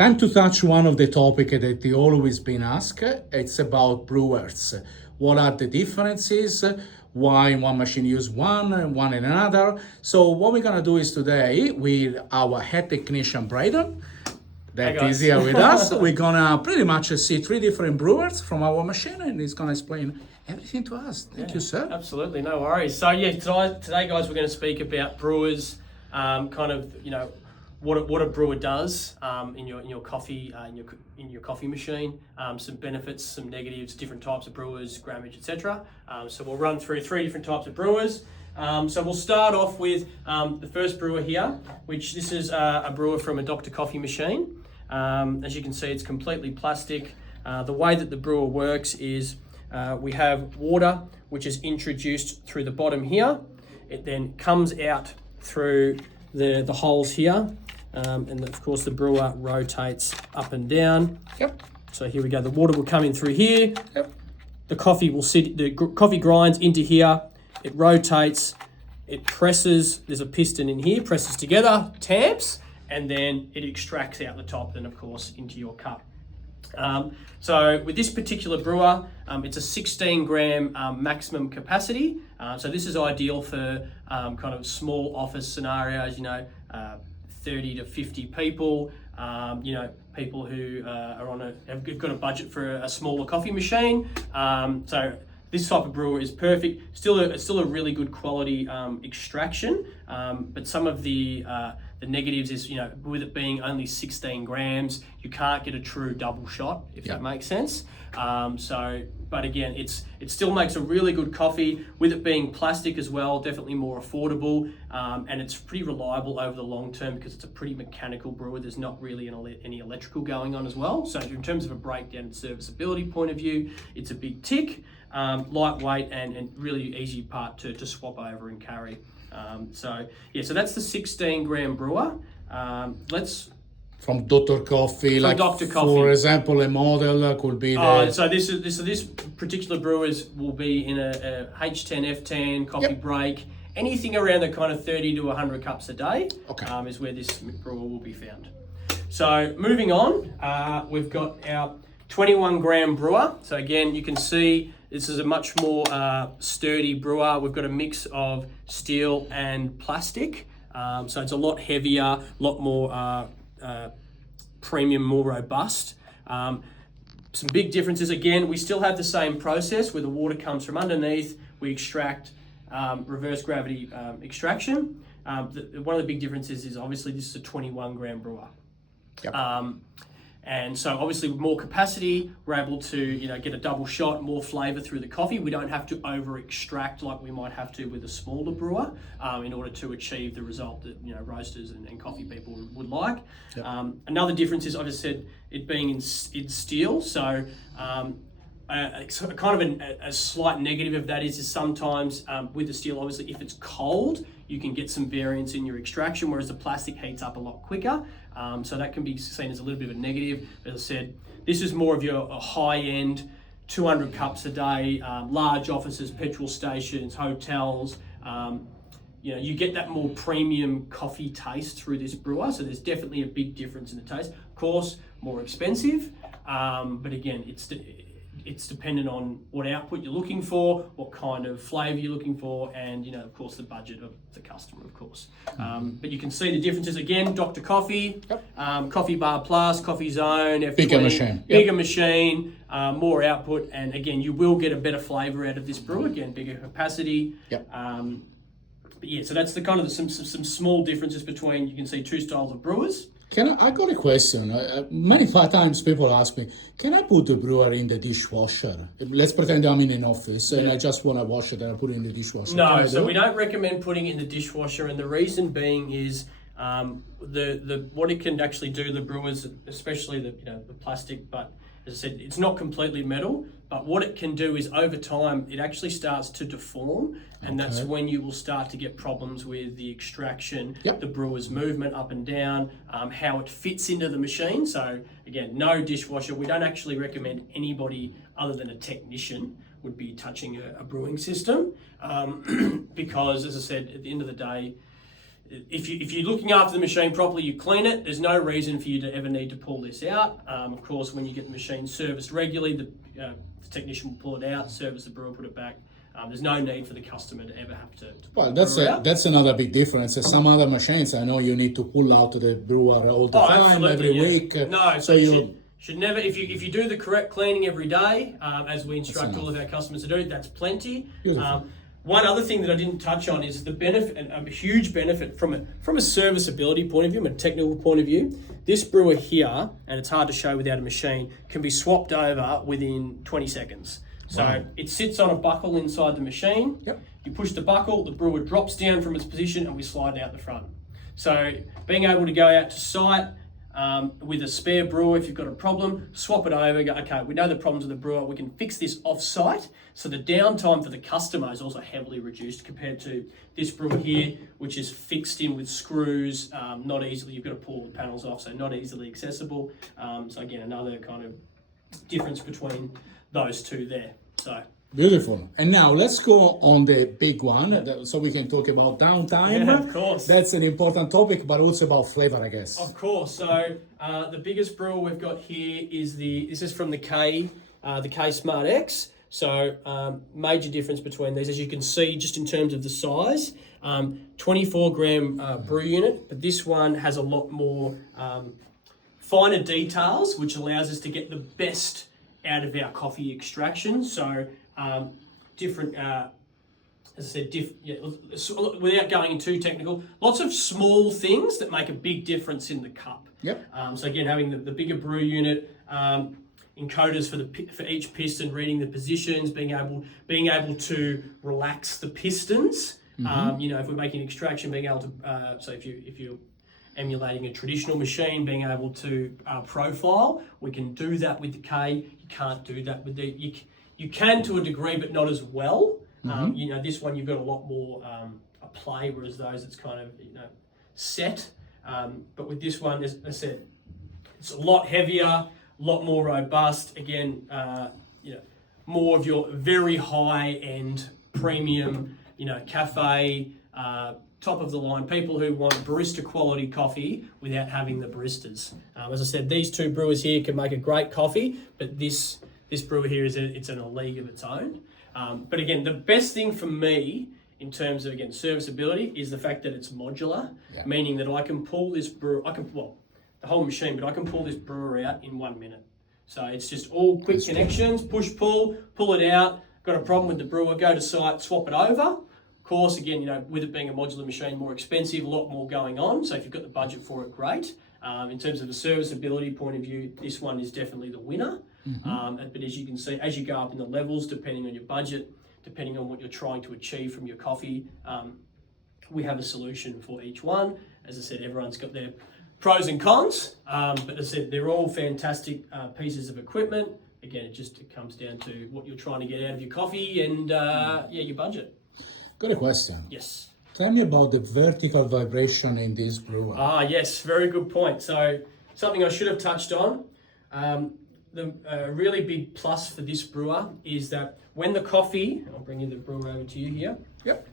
Time to touch one of the topic that they always been asked. It's about brewers. What are the differences? Why one machine use one and one in another? So what we're gonna do is today with our head technician Braden, that is here with us. We're gonna pretty much see three different brewers from our machine, and he's gonna explain everything to us. Thank you, sir. Absolutely, no worries. So yeah, today guys, we're going to speak about brewers, what a brewer does in your coffee in your coffee machine, some benefits, some negatives, different types of brewers, grammage, etc. So we'll run through three different types of brewers. So we'll start off with the first brewer here, which this is a brewer from a Dr. Coffee machine. As you can see, it's completely plastic. The way that the brewer works is we have water which is introduced through the bottom here. It then comes out through the holes here, and of course the brewer rotates up and down. Yep. So here we go. The water will come in through here. Yep. The coffee will sit. The coffee grinds into here. It rotates. It presses. There's a piston in here. Presses together. Tamps, and then it extracts out the top. Then of course into your cup. So with this particular brewer, it's a 16 gram maximum capacity. So this is ideal for kind of small office scenarios, 30 to 50 people, people who have got a budget for a smaller coffee machine. So this type of brewer is perfect. It's still a really good quality extraction, but some of the negatives is, with it being only 16 grams, you can't get a true double shot, if that makes sense. But again, it still makes a really good coffee. With it being plastic as well, definitely more affordable, and it's pretty reliable over the long term because it's a pretty mechanical brewer. There's not really any electrical going on as well. So in terms of a breakdown and serviceability point of view, it's a big tick, lightweight and really easy part to swap over and carry. So that's the 16 gram brewer. From Dr. Coffee, from like Dr. Coffee. For example, a model could be the... So this particular brewers will be in a H10, F10, coffee break, anything around the kind of 30 to 100 cups a day. Okay. Is where this brewer will be found. So moving on, we've got our 21 gram brewer. So again, you can see this is a much more sturdy brewer. We've got a mix of steel and plastic. So it's a lot heavier, a lot more premium, more robust. Some big differences. Again, we still have the same process where the water comes from underneath. We extract reverse gravity extraction. One of the big differences is obviously this is a 21 gram brewer. Yep. And so obviously with more capacity, we're able to get a double shot, more flavour through the coffee. We don't have to over extract like we might have to with a smaller brewer in order to achieve the result that roasters and coffee people would like. Yep. Another difference is, like I said, it being in steel. So a slight negative of that is sometimes with the steel, obviously if it's cold, you can get some variance in your extraction, whereas the plastic heats up a lot quicker. So that can be seen as a little bit of a negative. As I said, this is more of your high-end, 200 cups a day, large offices, petrol stations, hotels. You get that more premium coffee taste through this brewer. So there's definitely a big difference in the taste. Of course, more expensive, but again, it's dependent on what output you're looking for, what kind of flavour you're looking for, and of course the budget of the customer, of course. But you can see the differences again. Dr. Coffee, Coffee Bar Plus, Coffee Zone, F20, bigger machine, more output, and again you will get a better flavour out of this brew. Again, bigger capacity. So that's the kind of some small differences between. You can see two styles of brewers. I got a question. Many times people ask me, can I put the brewer in the dishwasher? Let's pretend I'm in an office and I just want to wash it and I put it in the dishwasher. No, so we don't recommend putting it in the dishwasher, and the reason being is what it can actually do, the brewers, especially the plastic, but as I said, it's not completely metal, but what it can do is over time, it actually starts to deform, and that's when you will start to get problems with the extraction, the brewer's movement up and down, how it fits into the machine. So again, no dishwasher. We don't actually recommend anybody other than a technician would be touching a brewing system because, as I said, at the end of the day, if you're looking after the machine properly, you clean it. There's no reason for you to ever need to pull this out. Of course, when you get the machine serviced regularly, the technician will pull it out, service the brewer, put it back. There's no need for the customer to ever have to Well, that's another big difference. Some other machines, I know you need to pull out the brewer all the time, every week. No, so you should never. If you do the correct cleaning every day, as we instruct all of our customers to do, that's plenty. One other thing that I didn't touch on is the benefit, a huge benefit from a serviceability point of view, from a technical point of view. This brewer here, and it's hard to show without a machine, can be swapped over within 20 seconds. So it sits on a buckle inside the machine. Yep. You push the buckle, the brewer drops down from its position, and we slide out the front. So being able to go out to site with a spare brewer, if you've got a problem, swap it over, go, okay, we know the problems with the brewer, we can fix this off-site. So the downtime for the customer is also heavily reduced compared to this brewer here, which is fixed in with screws, not easily, you've got to pull the panels off, so not easily accessible. So again, another kind of difference between those two there. So beautiful. And now let's go on the big one, so we can talk about downtime. Yeah, of course. That's an important topic, but also about flavor, I guess. Of course. So the biggest brewer we've got here is this is from the K Smart X. So major difference between these, as you can see, just in terms of the size, 24 gram brew unit, but this one has a lot more finer details, which allows us to get the best out of our coffee extraction. So different, as I said, without going too technical, lots of small things that make a big difference in the cup. Yep. So again, having the bigger brew unit, encoders for each piston, reading the positions, being able to relax the pistons. If we're making extraction, being able to so if you're emulating a traditional machine, being able to profile, we can do that with the K. You can't do that with the you can to a degree, but not as well. This one you've got a lot more a play, whereas those it's kind of set. But with this one, as I said, it's a lot heavier, a lot more robust. Again, more of your very high end premium, cafe. Top of the line, people who want barista quality coffee without having the baristas. As I said, these two brewers here can make a great coffee, but this brewer here it's in a league of its own. But again, the best thing for me in terms of, again, serviceability is the fact that it's modular, meaning that I can pull this brewer, the whole machine, but I can pull this brewer out in 1 minute. So it's just all quick connections, push, pull it out. Got a problem with the brewer, go to site, swap it over. Course, again, with it being a modular machine, more expensive, a lot more going on. So if you've got the budget for it, great. In terms of a serviceability point of view, this one is definitely the winner. But as you can see, as you go up in the levels, depending on your budget, depending on what you're trying to achieve from your coffee, we have a solution for each one. As I said, everyone's got their pros and cons, but as I said, they're all fantastic pieces of equipment. Again, it comes down to what you're trying to get out of your coffee and your budget. Got a question. Yes. Tell me about the vertical vibration in this brewer. Yes, very good point. So something I should have touched on. The really big plus for this brewer is that when the coffee, I'll bring the brewer over to you here. Yep.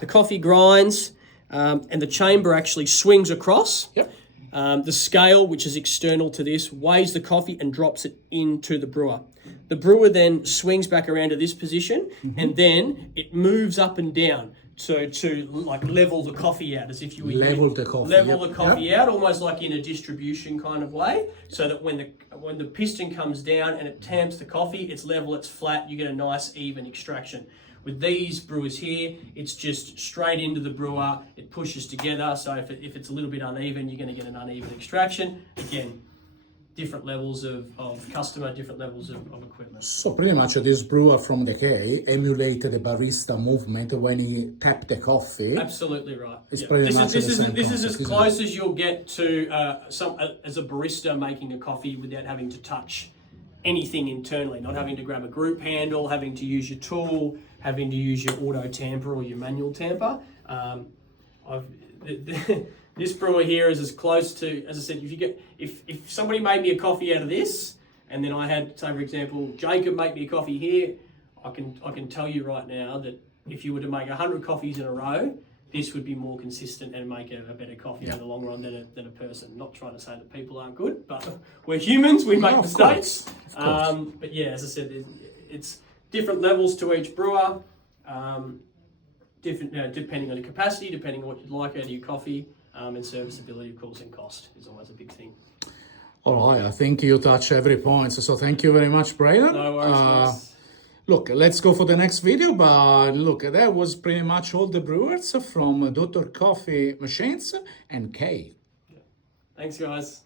The coffee grinds and the chamber actually swings across. Yep. The scale, which is external to this, weighs the coffee and drops it into the brewer. The brewer then swings back around to this position, and then it moves up and down to like level the coffee out, as if you would level the coffee out, almost like in a distribution kind of way, so that when the piston comes down and it tamps the coffee, it's level, it's flat, you get a nice even extraction. With these brewers here, it's just straight into the brewer, it pushes together, so if it's a little bit uneven, you're going to get an uneven extraction. Again, different levels of customer, different levels of equipment. So pretty much this brewer from the K emulated the barista movement when he tapped the coffee. Absolutely right. It's pretty much this is as close as you'll get to as a barista making a coffee without having to touch anything internally, not having to grab a group handle, having to use your tool, having to use your auto tamper or your manual tamper. This brewer here is as close to, as I said, if somebody made me a coffee out of this, and then I had, say for example, Jacob make me a coffee here, I can tell you right now that if you were to make 100 coffees in a row, this would be more consistent and make a better coffee in the long run than a person. Not trying to say that people aren't good, but we're humans, we make mistakes. But yeah, as I said, it's different levels to each brewer, different depending on the capacity, depending on what you'd like out of your coffee, and serviceability, of course, and cost is always a big thing. All right, I think you touch every point. So thank you very much, Braden. No worries, guys. Look, let's go for the next video, but look, that was pretty much all the brewers from Dr. Coffee Machines and Kay. Thanks, guys.